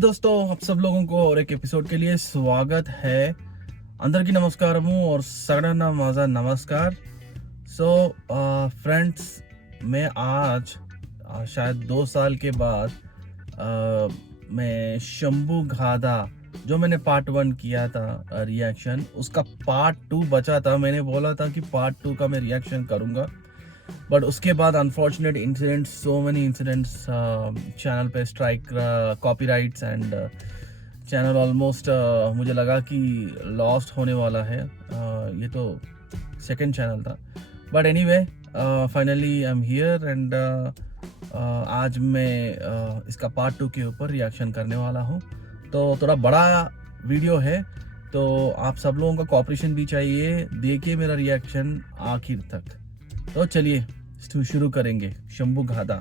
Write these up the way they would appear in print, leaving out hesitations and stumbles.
दोस्तों, आप सब लोगों को और एक एपिसोड के लिए स्वागत है। अंदर की नमस्कारमु और सगळ्यांना माझा नमस्कार। सो फ्रेंड्स, मैं आज शायद 2 साल के बाद मैं शंभू गाथा जो मैंने पार्ट 1 किया था रिएक्शन, उसका पार्ट 2 बचा था। मैंने बोला था कि पार्ट 2 का मैं रिएक्शन करूँगा, बट उसके बाद unfortunate incidents, so many incidents, channel पे strike, copyrights and channel almost मुझे लगा कि लॉस्ट होने वाला है। ये तो सेकंड चैनल था, but anyway finally I am here and आज मैं इसका पार्ट 2 के ऊपर रिएक्शन करने वाला हूँ। तो थोड़ा बड़ा वीडियो है, तो आप सब लोगों का कोऑपरेशन भी चाहिए। देखिए मेरा रिएक्शन आखिर तक। तो चलिए शुरू करेंगे शंभू गाथा।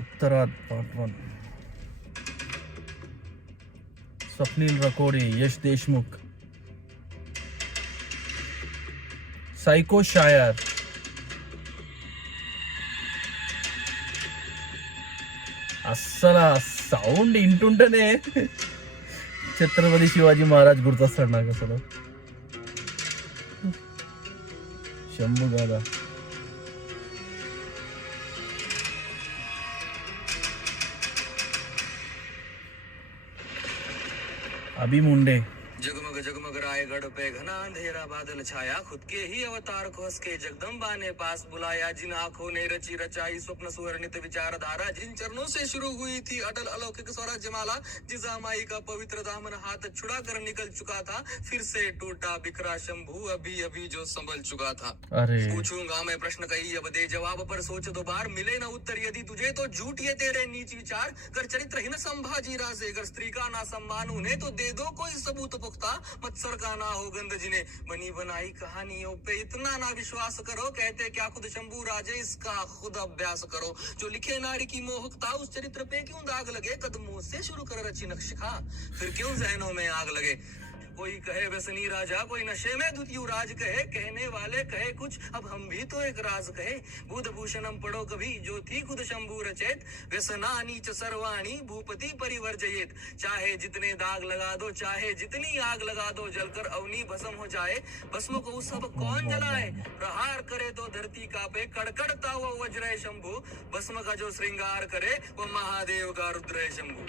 उत्तरार्ध पार्ट 1। स्वप्नील रकोडे, यश देशमुख, साइको शायर, అస్సలు సౌండ్ ఇంటుంటేనే ఛత్రపతి శివాజీ మహారాజ్ గుర్తొస్తాడు నాకు అసలు. శంభు గాథ. अभी मुंडे. जगमग जगमग रायगढ़ पे घना अंधेरा बादल छाया, खुद के ही अवतार को हंस के जगदम्बा ने पास बुलाया। जिन आंखों ने रची रचाई स्वप्न सुवर्णित विचारधारा, जिन चरणों से शुरू हुई थी अटल अलौकिक स्वराज्यमाला, जिसा माई का पवित्र दामन हाथ छुड़ा कर निकल चुका था, फिर से टूटा बिखरा शंभू अभी अभी जो संभल चुका था। अरे पूछूंगा मैं प्रश्न कही, अब दे जवाब पर सोच दो बार, मिले न उत्तर यदि तुझे तो झूठ ये तेरे नीच विचार। कर चरित्रहीन संभाजी राजे, अगर स्त्री का ना सम्मान उन्हें तो दे दो कोई सबूत पुख्ता। मत्सर का ना हो गंध जिन्हें बनी बनाई कहानियों पे इतना ना विश्वास करो। कहते क्या खुद शंभू राजे, इसका खुद अभ्यास करो। जो लिखे नारी की मोहकता, उस चरित्र पे क्यों दाग लगे। कदमों से शुरू कर रची नक्शिका, फिर क्यों जहनों में आग लगे। कोई कहे व्यसनी राजा, कोई नशे में धुत युवराज कहे। कहने वाले कहे कुछ, अब हम भी तो एक राज कहे। बुध भूषणम पढ़ो कभी, जो थी खुद शंभू रचेत। व्यसना नीच सर्वाणी भूपति परिवर्जयेत। चाहे जितने दाग लगा दो, चाहे जितनी आग लगा दो, जलकर अवनी भस्म हो जाए। भस्म को सब कौन जलाए। प्रहार करे तो धरती कांपे, कड़कड़ता वो वज्र है शंभू। भस्म का जो श्रृंगार करे, वो महादेव का रुद्र है शंभू।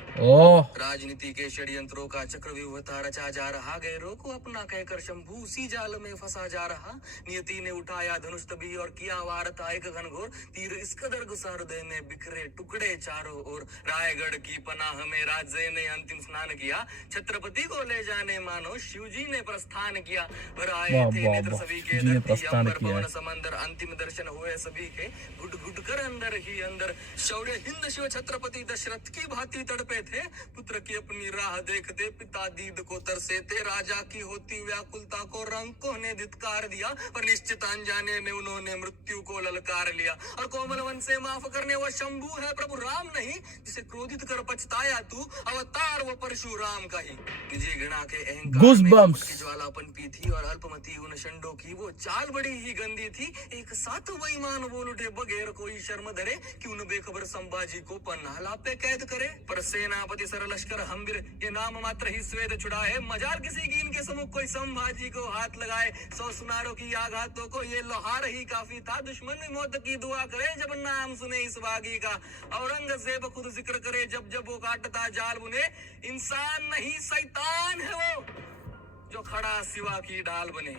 राजनीति के षड्यंत्रों का चक्रव्यूह रचा जा रहा, गैरों को अपना कहकर शंभू उसी जाल में फंसा जा रहा। नियति ने उठाया धनुष तभी और किया वार था एक घनघोर। तीर इस कदर घुसा हृदय में, बिखरे टुकड़े चारों ओर। रायगढ़ की पनाह में राजे ने अंतिम स्नान किया। छत्रपति को ले जाने मानो शिव जी ने प्रस्थान किया। पर आए थे नेत्र सभी के, धरती अंबर पवन समंदर, अंतिम दर्शन हुए सभी के। घुट घुट कर अंदर ही अंदर शौर्य हिंद शिव छत्रपति दशरथ की भांति तड़पे थे। पुत्र की अपनी राह देखते पिता दीद को तरसे थे। राजा की होती व्याकुलता को रंकों ने धिक्कार दिया, पर निश्चित अनजाने में उन्होंने मृत्यु को ललकार लिया। और कोमल वन से माफ करने वो शंभू है प्रभु राम नहीं, जिसे क्रोधित कर पछताया तू, अवतार वो परशुराम का ही। तुझे घृणा के अहंकार में की ज्वाला पनपी थी, और अल्पमती उन शंडों की वो चाल बड़ी ही गंदी थी। एक साथ वही मान बोल उठे बगैर कोई शर्म धरे, कि उन बेखबर संभाजी को पन्नाला पे कैद करे। पर सेनापति सर लश्कर हम्बिर ये नाम मात्र ही स्वेद छुड़ाए। मजार किसी की इनके सम्मुख कोई संभाजी को हाथ लगाए। 100 सुनारों की आघातों को ये लोहार ही काफी था। दुश्मन भी मौत की दुआ करे जब नाम सुने इस बागी का। औरंगजेब खुद जिक्र करे जब जब वो काटता जाल बुने। इंसान नहीं शैतान है वो, जो खड़ा सिवा की ढाल बने।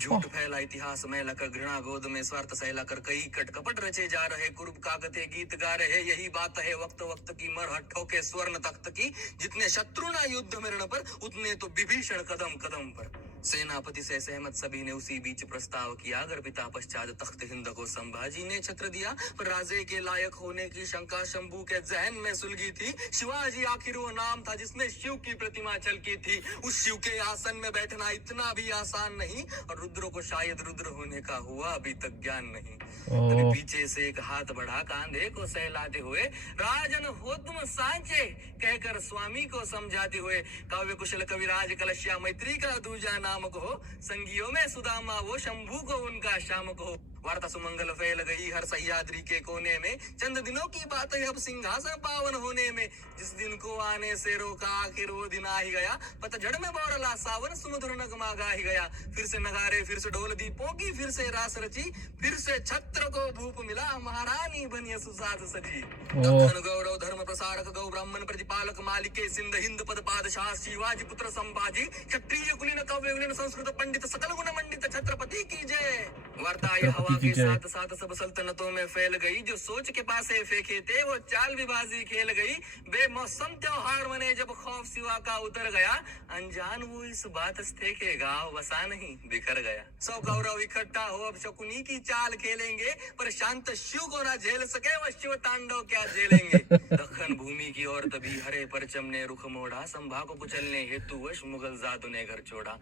झूठ फैला इतिहास में लकर, घृणा गोद में स्वार्थ सहला कर, कई कटकपट रचे जा रहे, कुर्ब कागते गीत गा रहे। यही बात है वक्त वक्त की, मरहट्ठों के स्वर्ण तख्त की। जितने शत्रु ना युद्ध में रण पर, उतने तो विभीषण कदम कदम पर। सेनापति से सहमत सभी ने उसी बीच प्रस्ताव किया। अगर पिता पश्चात तख्त हिंद को संभाजी ने छत्र दिया, पर राजे के लायक होने की शंका शंभू के जहन में सुलगी थी। शिवाजी आखिर वो नाम था जिसमें शिव की प्रतिमा चलकी थी। उस शिव के आसन में बैठना इतना भी आसान नहीं, और रुद्र को शायद रुद्र होने का हुआ अभी तक ज्ञान नहीं। तभी पीछे से एक हाथ बढ़ा, कांधे को सहलाते हुए, राजन हो तुम सांचे कहकर स्वामी को समझाते हुए, काव्य कुशल कविराज कलश्या मैत्री का दूजा नाम कहो, संगियों में सुदामा वो, शंभू को उनका श्याम कहो। वार्ता सुमंगल फैल गई हर सह्याद्री के कोने में, चंद दिनों की बात है अब सिंहासन पावन होने में। जिस दिन को आने से रोका आखिर वो दिन आ ही गया, पतझड़ में बोरला सावन सुमधुर नगमा गा ही गया। फिर से नगारे, फिर से ढोल दीपों की फिर से रास रची, फिर से छत्र को भूप मिला, महारानी बनिए सुसाद सजी। दक्षिण गौरव धर्म प्रसारक गौ ब्राह्मण प्रतिपालक मालिके, सिंध हिंद पद पादशाह शिवाजी पुत्र संभाजी, क्षत्रिय कुलीन काव्य कुलीन संस्कृत पंडित सकल गुण मंडित छत्रपति की जय। वार्ता ये हवा के साथ साथ सब सल्तनतों में फैल गई, जो सोच के पासे फेंके थे वो चाल विबाजी खेल गई। बेमौसम त्योहार मने जब खौफ सिवा का उतर गया, अनजान वो इस बात थे के गाँव बसा नहीं बिखर गया। सौ कौरव इकट्ठा हो अब शकुनी की चाल खेलेंगे, पर शांत शिव को ना झेल सके वो शिव तांडव क्या झेलेंगे। दक्षिण भूमि की ओर तभी हरे परचम ने रुख मोड़ा, संभा को कुचलने हेतु वश मुगल जादू ने घर छोड़ा।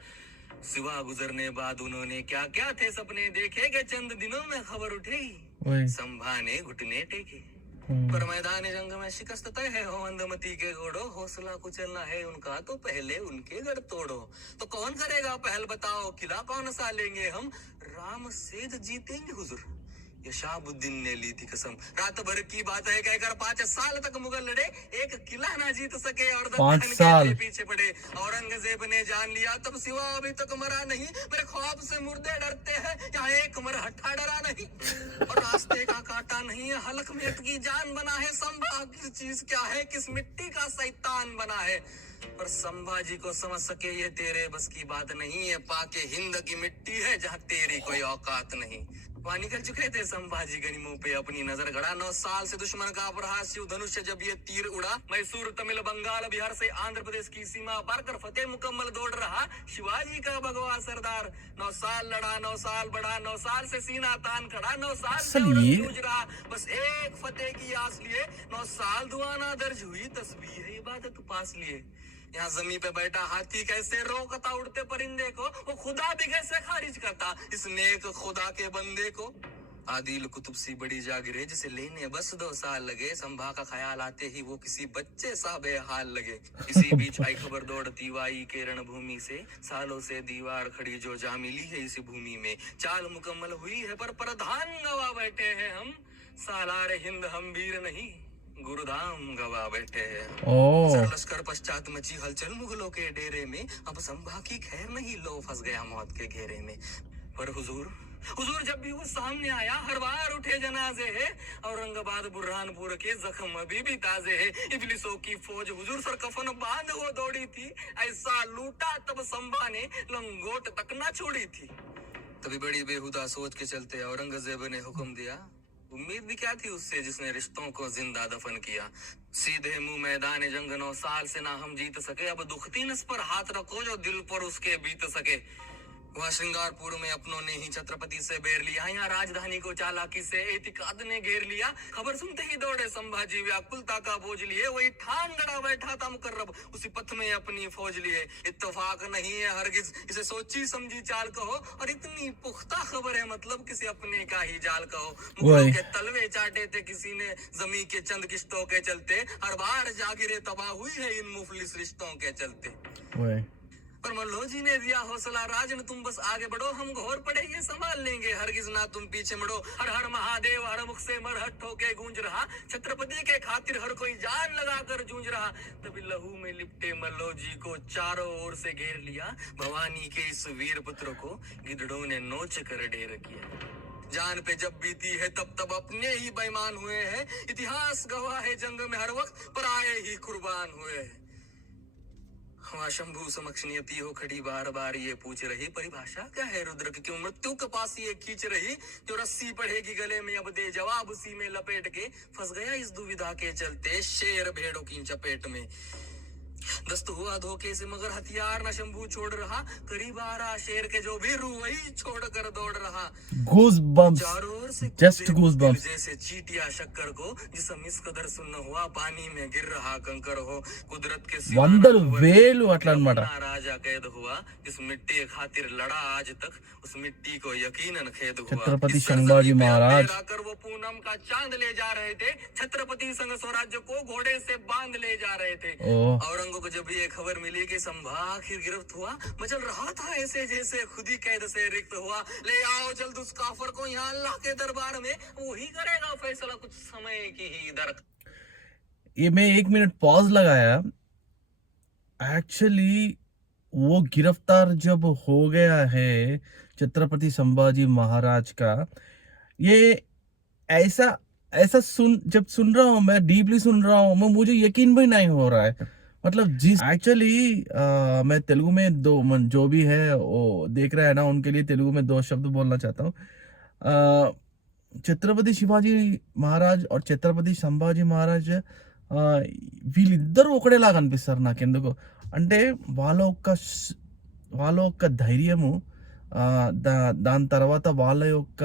सिवा गुजरने बाद उन्होंने क्या क्या थे सपने देखे, कि चंद दिनों में खबर उठेगी, संभा ने घुटने टेके। पर मैदान जंग में शिकस्त तय है हो अंधमती के घोड़ो, हौसला कुचलना है उनका तो पहले उनके गढ़ तोड़ो। तो कौन करेगा पहल बताओ, किला कौन सा लेंगे हम, राम सेध जीतेंगे हुजूर, ये शाहबुद्दीन ने ली थी कसम। रात भर की बात है कहकर 5 साल तक मुगल लड़े, एक किला ना जीत सके और 5 साल पीछे पड़े। औरंगजेब ने जान लिया तब सिवा अभी तक मरा नहीं, मेरे ख्वाब से मुर्दे डरते हैं, यहाँ एक मरहट्ठा डरा नहीं। और रास्ते का काटा नहीं है, हलक में की जान बना है, संभा किस चीज क्या है, किस मिट्टी का शैतान बना है। पर संभाजी को समझ सके ये तेरे बस की बात नहीं है, पाके हिंद की मिट्टी है जहाँ तेरी कोई औकात नहीं। वहाँ निकल चुके थे संभाजी गनीमों पे अपनी नजर गड़ा, 9 साल से दुश्मन का प्रहास शिव धनुष्य जब ये तीर उड़ा। मैसूर तमिल बंगाल बिहार से आंध्र प्रदेश की सीमा पार कर फतेह मुकम्मल दौड़ रहा शिवाजी का भगवा सरदार। 9 साल लड़ा, 9 साल बढ़ा, 9 साल से सीना तान खड़ा, 9 साल से जूझ रहा, बस एक फतेह की आस लिए। 9 साल दुआना दर्ज हुई, तस्बीह है इबादत पास लिए। यहाँ जमीन पे बैठा हाथी कैसे रोकता उड़ते परिंदे को, वो खुदा भी कैसे खारिज करता इस नेक खुदा के बंदे को। आदिल कुतुब सी बड़ी जागिरे जिसे लेने बस 2 साल लगे, संभा का ख्याल आते ही वो किसी बच्चे सा बेहाल लगे। इसी बीच आई खबर दौड़ती वाई के रणभूमि से, सालों से दीवार खड़ी जो जा मिली है इसी भूमि में। चाल मुकम्मल हुई है पर प्रधान गवा बैठे हैं हम, सालार हिंद हम वीर नहीं गुरुधाम गवा बैठे हैं। लश्कर पश्चात मची हलचल मुगलों के डेरे में, अब संभा की खैर नहीं, लो फंस गया मौत के घेरे में। पर हुजूर जब भी वो सामने आया हर बार उठे जनाजे है, औरंगाबाद बुरहानपुर के जख्म अभी भी ताजे है। इबलिसों की फौज हुजूर सर कफन बांध वो दौड़ी थी, ऐसा लूटा तब संभा ने लंगोट तक ना छोड़ी थी। तभी बड़ी बेहुदा सोच के चलते औरंगजेब ने हुक्म दिया, उम्मीद भी क्या थी उससे जिसने रिश्तों को जिंदा दफन किया। सीधे मुंह मैदान जंग 9 साल से ना हम जीत सके, अब दुखती नस पर हाथ रखो जो दिल पर उसके बीत सके। वह श्रृंगारपुर में अपनों ने ही छत्रपति से बेर लिया, यहाँ राजधानी को चालाकी से एतिकाद ने घेर लिया। खबर सुनते ही दौड़े संभाजी व्याकुलता का बोझ लिए, वही ठान गड़ा बैठा था मुकर्रब उसी पथ में अपनी फौज लिए। इत्तेफाक नहीं है हरगिज इसे सोची समझी चाल कहो, और इतनी पुख्ता खबर है मतलब किसी अपने का ही जाल कहो। मुगलों के तलवे चाटे थे किसी ने जमी के चंद किश्तों के चलते, हर बार जागिरे तबाह हुई है इन मुफलिस रिश्तों के चलते। पर मल्लो जी ने दिया हौसला राजन, तुम बस आगे बढ़ो, हम घोर पड़े ये संभाल लेंगे, हरगिज ना तुम पीछे मुड़ो। हर हर महादेव हर मुख से मरहट होके गूंज रहा, छत्रपति के खातिर हर कोई जान लगा कर जूझ रहा। तभी लहू में लिपटे मल्लो जी को चारों ओर से घेर लिया, भवानी के इस वीर पुत्र को गिद्धड़ों ने नोच कर ढेर किया। जान पे जब बीती है तब अपने ही बेईमान हुए हैं, इतिहास गवाह है जंग में हर वक्त पर आए ही कुर्बान हुए हैं। वहाँ शंभू समक्ष नियति हो खड़ी बार बार ये पूछ रही, परिभाषा क्या है रुद्र की, क्यों मृत्यु के पास ये खींच रही, जो रस्सी पड़ेगी गले में अब दे जवाब उसी में लपेट के। फंस गया इस दुविधा के चलते शेर भेड़ों की चपेट में। दस्त हुआ धोखे से मगर हथियार न शंभू छोड़ रहा, करीब आ रहा शेर के जो भी रू वही छोड़ कर दौड़ रहा। गूज़बम्प्स, चारों ओर से जस्ट गूज़बम्प्स, जैसे चीटिया शक्कर को जिसम इस कदर सुन्न हुआ, पानी में गिर रहा कंकर हो। कुदरत के వందలు వేలు అట్లా అన్నమాట। राजा कैद हुआ जिस मिट्टी खातिर लड़ा आज तक, उस मिट्टी को यकीनन खेद हुआ। छत्रपति संभाजी महाराज आकर वो पूनम का चांद ले जा रहे थे, छत्रपति संग स्वराज्य को घोड़े से बांध ले जा रहे थे। औरंग को जब ये खबर मिली कि संभा आखिर गिरफ्त हुआ, मचल रहा था ऐसे जैसे खुद ही कैद से रिक्त हुआ। ले आओ जल्द उस काफर को यहाँ अल्लाह के दरबार में, वही करेगा फैसला कुछ समय की ही दर। ये मैं 1 मिनट पॉज लगाया। एक्चुअली वो गिरफ्तार जब हो गया है छत्रपति संभाजी महाराज का, ये ऐसा ऐसा सुन रहा हूँ, मैं डीपली सुन रहा हूँ, मैं मुझे यकीन भी नहीं हो रहा है। मतलब जिस एक्चुअली मैं तेलुगु में जो भी है वो देख रहा है ना, उनके लिए तेलुगु में 2 शब्द बोलना चाहता हूँ। छत्रपति शिवाजी महाराज और छत्रपति సంభాజీ మహారాజ్ వీళ్ళిద్దరూ ఒకటేలాగా అనిపిస్తారు నాకెందుకో. అంటే వాళ్ళ యొక్క ధైర్యము, దాని తర్వాత వాళ్ళ యొక్క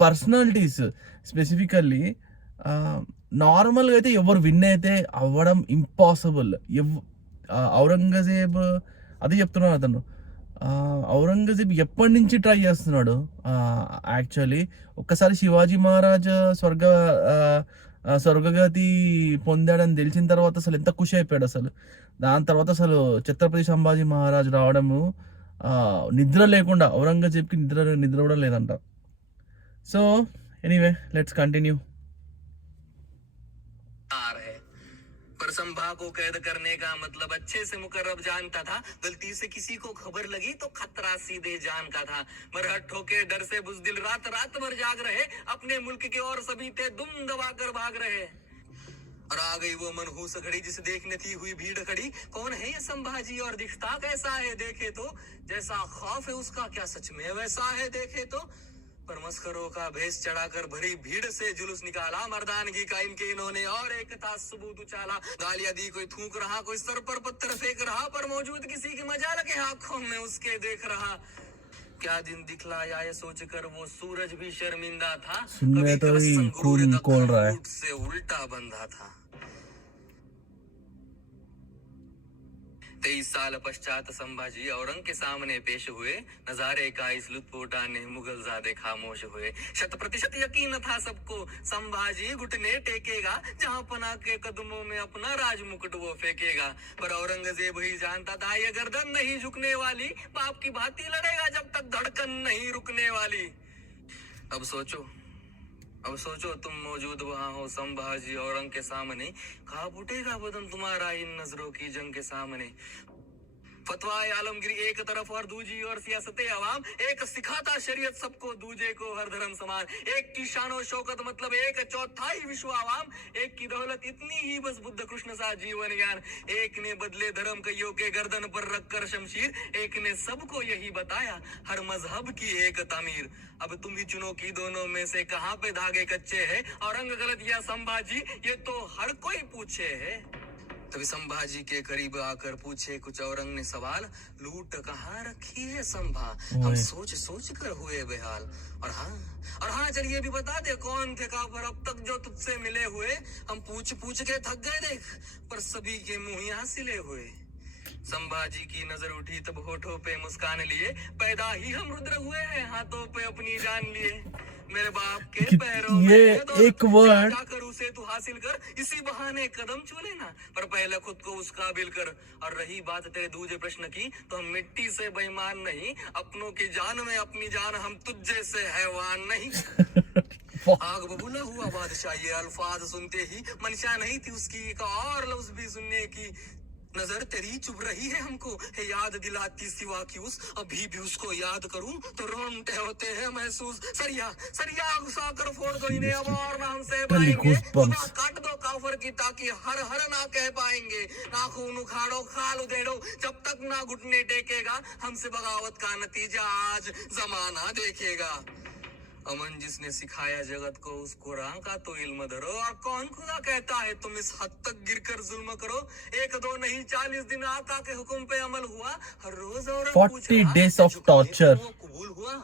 పర్సనాలిటీస్ స్పెసిఫికల్లీ నార్మల్గా అయితే ఎవరు విన్ అయితే అవ్వడం ఇంపాసిబుల్. ఔరంగజేబ్ అదే చెప్తున్నాడు అతను. ఔరంగజేబ్ ఎప్పటి నుంచి ట్రై చేస్తున్నాడు. యాక్చువల్లీ ఒక్కసారి శివాజీ మహారాజ్ స్వర్గగతి పొందాడని తెలిసిన తర్వాత అసలు ఎంత ఖుషి అయిపోయాడు అసలు. దాని తర్వాత అసలు ఛత్రపతి సంభాజీ మహారాజ్ రావడము, నిద్ర లేకుండా ఔరంగజేబ్కి నిద్ర కూడా లేదంట. So anyway let's continue. पर संभा को कैद करने का मतलब अच्छे से मुकर्रब जानता था। गलती से किसी को खबर लगी तो खतरा सीधे जान का था। मरहट ठोके डर से बुज़दिल रात रात भर जाग रहे, अपने मुल्क के और सभी थे दुम दबा कर भाग रहे। और आ गई वो मनहूस घड़ी जिसे देखने थी हुई भीड़ खड़ी। कौन है ये संभाजी और दिखता कैसा है देखे तो, जैसा खौफ है उसका क्या सच में वैसा है देखे तो। पर मस्करों का भेष चढ़ाकर भरी भीड़ से जुलूस निकाला, मर्दानगी का इनके इन्होंने और एक था सबूत उछाला। गालियां दी, कोई थूक रहा, कोई सर पर पत्थर फेंक रहा, पर मौजूद किसी की मजाल के आंखों में उसके देख रहा। क्या दिन दिखलाया ये सोचकर वो सूरज भी शर्मिंदा था, कभी तो ही खून खोल रहा है से उल्टा बंधा था। 23 साल पश्चात संभाजी औरंग के सामने पेश हुए, नजारे का इस लुत्फ उठाने मुगल ज़ादे खामोश हुए। 100% यकीन था सबको संभाजी घुटने टेकेगा, जहां पना के कदमों में अपना राज मुकुट वो फेंकेगा। पर औरंगजेब ही जानता था ये गर्दन नहीं झुकने वाली, बाप की भांति लड़ेगा जब तक धड़कन नहीं रुकने वाली। अब सोचो तुम मौजूद वहां हो संभाजी औरंग के सामने, कांप उठेगा बदन तुम्हारा इन नजरों की जंग के सामने। फतवा आलमगिरी एक तरफ और दूजी और सियासत अवाम, एक सिखाता शरीयत सबको दूजे को हर धर्म समान। एक की शानो शौकत मतलब एक चौथाई विश्व आवाम, एक की दौलत इतनी ही बस बुद्ध कृष्ण सा जीवन ज्ञान। एक ने बदले धर्म कईयों के गर्दन पर रखकर शमशीर, एक ने सबको यही बताया हर मजहब की एक तामीर। अब तुम ही चुनो कि दोनों में से कहां पे धागे कच्चे हैं, औरंग गलत या संभाजी ये तो हर कोई पूछे है। तभी संभाजी के करीब आकर पूछे कुछ औरंग ने सवाल, लूट कहाँ रखी है संभा, हम सोच सोच कर हुए बेहाल। और हाँ चल ये भी बता दे कौन थे काफर अब तक जो तुझसे मिले हुए, हम पूछ पूछ के थक गए देख, पर सभी के मुंह यहाँ सिले हुए। संभाजी की नजर उठी तब होठों पे मुस्कान लिए, पैदा ही हम रुद्र हुए हैं हाथों पे अपनी जान लिए। मेरे बाप के पैरों ये में एक वर्ड जाकर उसे तू हासिल कर, इसी बहाने कदम छू लेना, पर पहले खुद को उस काबिल कर। और रही बात तेरे दूसरे प्रश्न की, तो हम मिट्टी से बेईमान नहीं, अपनों की जान में अपनी जान, हम तुझ जैसे हैवान नहीं। आग बबूला हुआ बादशाह ये अल्फाज सुनते ही, मंशा नहीं थी उसकी एक और लफ्ज भी सुनने की। नजर तेरी चुभ रही है हमको, है याद दिलाती सिवा की उस, अभी भी उसको याद करूं तो रोंगटे होते हैं महसूस। सरिया घुसा कर फोड़ दो इन्हें अब और ना हमसे पाएंगे, काट दो काफर की ताकि हर हर ना कह पाएंगे। नाखून उखाड़ो खाल उधेड़ो जब तक ना घुटने टेकेगा, हमसे बगावत का नतीजा आज जमाना देखेगा। अमन जिसने सिखाया जगत को उसको राह का तो इल्म धरो, और कौन खुदा कहता है तुम इस हद तक गिरकर जुल्म करो। 1 2 नहीं 40 दिन आका के हुक्म पे अमल हुआ, हर रोज और 40 days of torture। वो कबूल हुआ।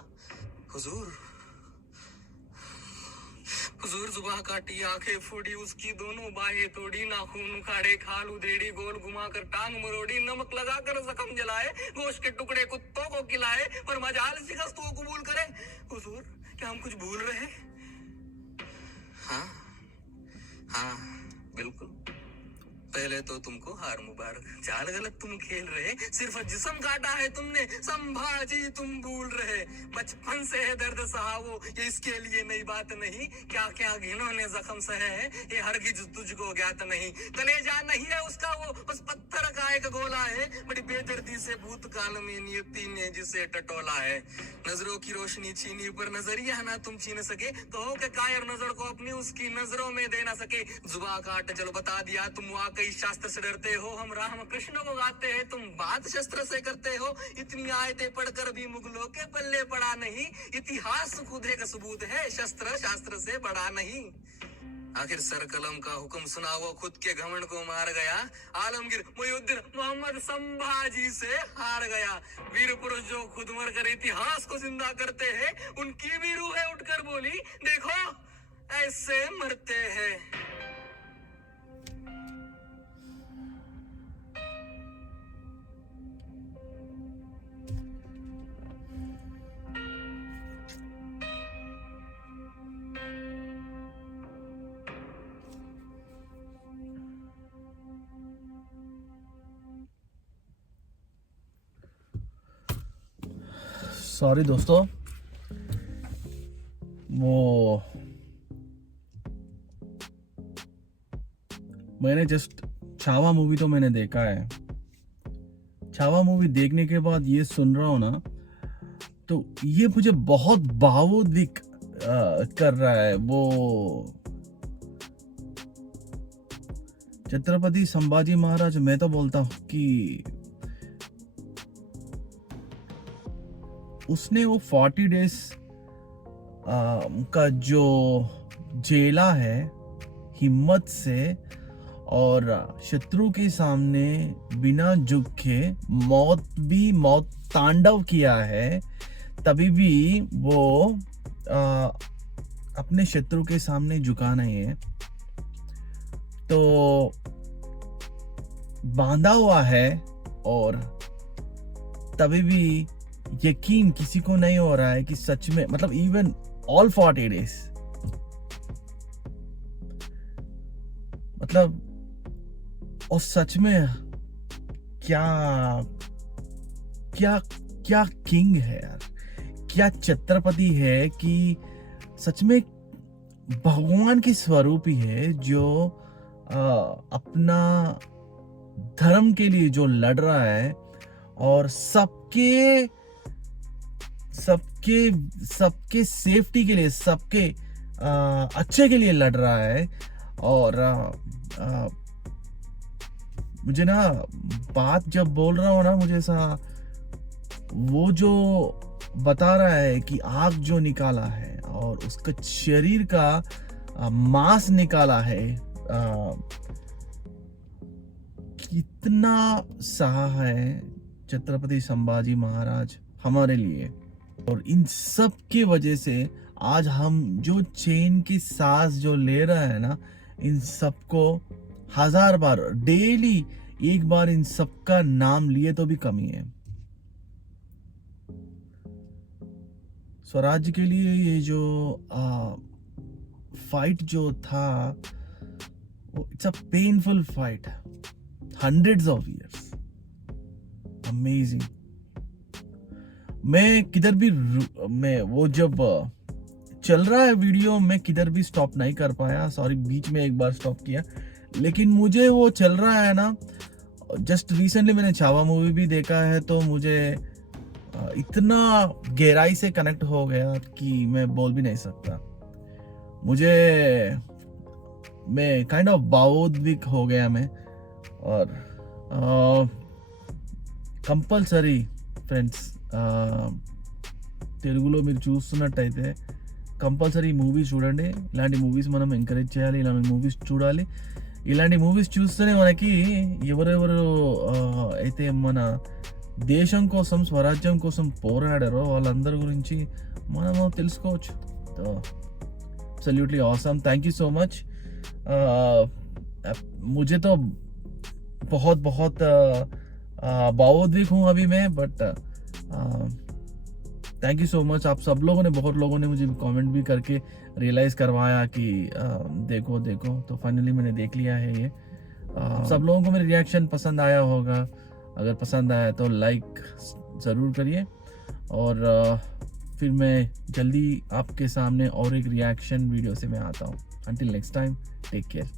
हुजूर जुबान काटी आंखें फोड़ी, उसकी दोनों बाहें तोड़ी, नाखून उखाड़े खाल उधेड़ी, गोल घुमाकर टांग मरोड़ी, नमक लगाकर जख्म जलाए, गोश्त के टुकड़े कुत्तों को खिलाए, पर मजाल शिकस्त वो कबूल करे। हुजूर क्या हम कुछ भूल रहे? हाँ बिल्कुल। पहले तो तुमको हार मुबारक, चाल गलत तुम खेल रहे, सिर्फ जिस्म काटा है तुमने, संभाजी तुम भूल रहे। बचपन से है दर्द सहा वो, ये इसके लिए नई बात नहीं, क्या क्या घिनौने जख्म सहे हैं, ये हरगिज तुझको ज्ञात नहीं। कलेजा नहीं है उसका वो, बस पत्थर का एक गोला है, बड़ी बेदर्दी से भूतकाल में नियति ने जिसे टटोला है। नजरों की रोशनी छीनी पर नजरिया ना तुम छीन सके, कहो कि कायर नजर को अपनी उसकी नजरों में दे ना सके। जुबा काट चलो बता दिया, तुम वाकई शास्त्र से डरते हो, हम राम कृष्ण को गाते हैं, तुम बात शस्त्र से करते हो। इतनी आयतें पढ़कर भी मुगलों के पल्ले पड़ा नहीं, इतिहास खुद एक सबूत है, शस्त्र शास्त्र से बड़ा नहीं। आखिर सर कलम का हुक्म सुना वो खुद के घमंड को मार गया, आलमगीर मुइनुद्दीन मोहम्मद संभाजी से हार गया। वीर पुरुष जो खुद मर कर इतिहास को जिंदा करते हैं, उनकी भी रूहें उठकर बोली, देखो ऐसे मरते हैं। सॉरी दोस्तों, वो मैंने जस्ट छावा मूवी तो मैंने देखा है। छावा मूवी देखने के बाद ये सुन रहा हूँ ना, तो ये मुझे बहुत भावुक कर रहा है। वो छत्रपति संभाजी महाराज, मैं तो बोलता हूँ कि उसने वो 40 डेज का जो जेला है हिम्मत से, और शत्रु के सामने बिना झुके मौत तांडव किया है, तभी भी वो अपने शत्रु के सामने झुका नहीं है। तो बांधा हुआ है, और तभी भी यकीन किसी को नहीं हो रहा है कि सच में, मतलब इवन ऑल 40 डेज, मतलब, और सच में क्या क्या क्या किंग है यार, क्या छत्रपति है कि सच में भगवान की स्वरूप ही है, जो अपना धर्म के लिए जो लड़ रहा है, और सबके सेफ्टी के लिए, सबके अच्छे के लिए लड़ रहा है। और मुझे ना बात जब बोल रहा हूँ ना, मुझे ऐसा वो जो बता रहा है कि आग जो निकाला है और उसका शरीर का मांस निकाला है, कितना सहा है छत्रपति संभाजी महाराज हमारे लिए। और इन सब की वजह से आज हम जो चैन की सांस जो ले रहे हैं ना, इन सबको 1000 बार डेली एक बार इन सबका नाम लिए तो भी कमी है। स्वराज्य के लिए ये जो फाइट जो था, वो it's a painful fight, hundreds of years, amazing। मैं किधर भी, मैं वो जब चल रहा है वीडियो, मैं किधर भी स्टॉप नहीं कर पाया, सॉरी, बीच में एक बार स्टॉप किया, लेकिन मुझे वो चल रहा है ना। जस्ट रिसेंटली मैंने छावा मूवी भी देखा है, तो मुझे इतना गहराई से कनेक्ट हो गया कि मैं बोल भी नहीं सकता। मैं काइंड ऑफ भावोद्विक हो गया मैं। और కంపల్సరీ ఫ్రెండ్స్, తెలుగులో మీరు చూస్తున్నట్టయితే కంపల్సరీ ఈ మూవీ చూడండి. ఇలాంటి మూవీస్ మనం ఎంకరేజ్ చేయాలి, ఇలాంటి మూవీస్ చూడాలి. ఇలాంటి మూవీస్ చూస్తేనే మనకి ఎవరెవరు అయితే మన దేశం కోసం, స్వరాజ్యం కోసం పోరాడారో వాళ్ళందరి గురించి మనము తెలుసుకోవచ్చు. Absolutely awesome, thank you so much. मुझे तो बहुत भावोद्विक हूँ अभी मैं, but thank you so much. आप सब लोगों ने, बहुत लोगों ने मुझे कमेंट भी करके रियलाइज़ करवाया कि देखो, तो फाइनली मैंने देख लिया है ये। आप सब लोगों को मेरा रिएक्शन पसंद आया होगा। अगर पसंद आया तो लाइक ज़रूर करिए, और फिर मैं जल्दी आपके सामने और एक रिएक्शन वीडियो से मैं आता हूँ। Until next time, take care.